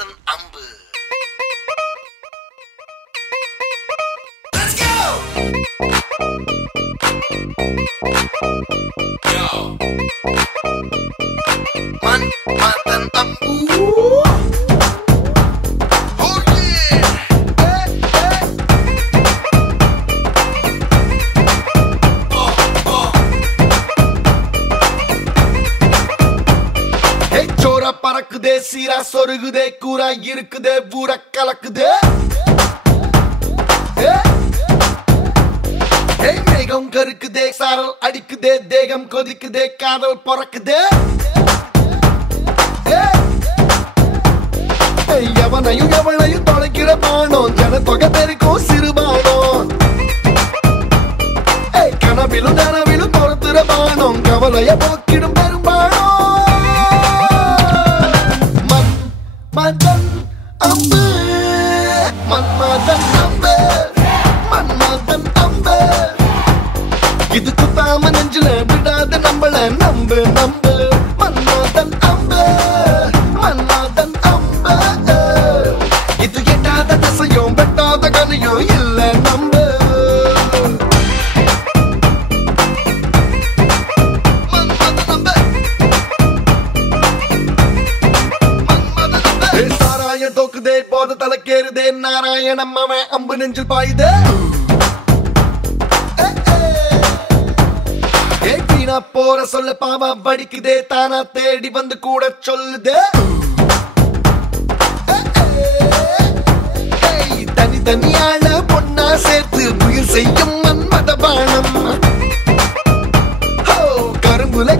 மன்மதன் அம்பு. Let's go. Yo. Manmadhan அம்பு. Oh yeah. சோரா பறக்குதே, சீரா சொருகுதே, கூரா இருக்குதே, ஊர கலக்குதே. மேகம் கருக்குதே, சாரல் அடிக்குதே, தேகம் கொதிக்குதே, காதல் பறக்குதே. எவனையும் எவனையும் தொலைக்கிற பானம், ஜன தொகை பெருக்கும் சிறுபானம். கனவிலும் நனவிலும் துரத்துற பானம், கவலைய போக்கிடும் பெரும்பானம். மன்மதன் அம்பு, மன்மதன் அம்பு, மன்மதன் அம்பு. இது குத்தாம நெஞ்சில விடாத நம்மள நம்பு நம்பு. மன்மதன் அம்பு, மன்மதன் அம்பு. இது எட்டாத திசையும் வெட்டாத கதையும் இல்ல நம்பு. தோக்குதே, போத தலைக்கேறுதே, நாராயணம் அவன் அம்பு நெஞ்சில் பாயுதே. வீணா போற சொல்ல பாவா வடிக்குதே, தானா தேடி வந்து கூட சொல்லுதே. தனி தனியான பொண்ணா சேர்த்து புயல் செய்யும் மன்மத பானம். கரும்புல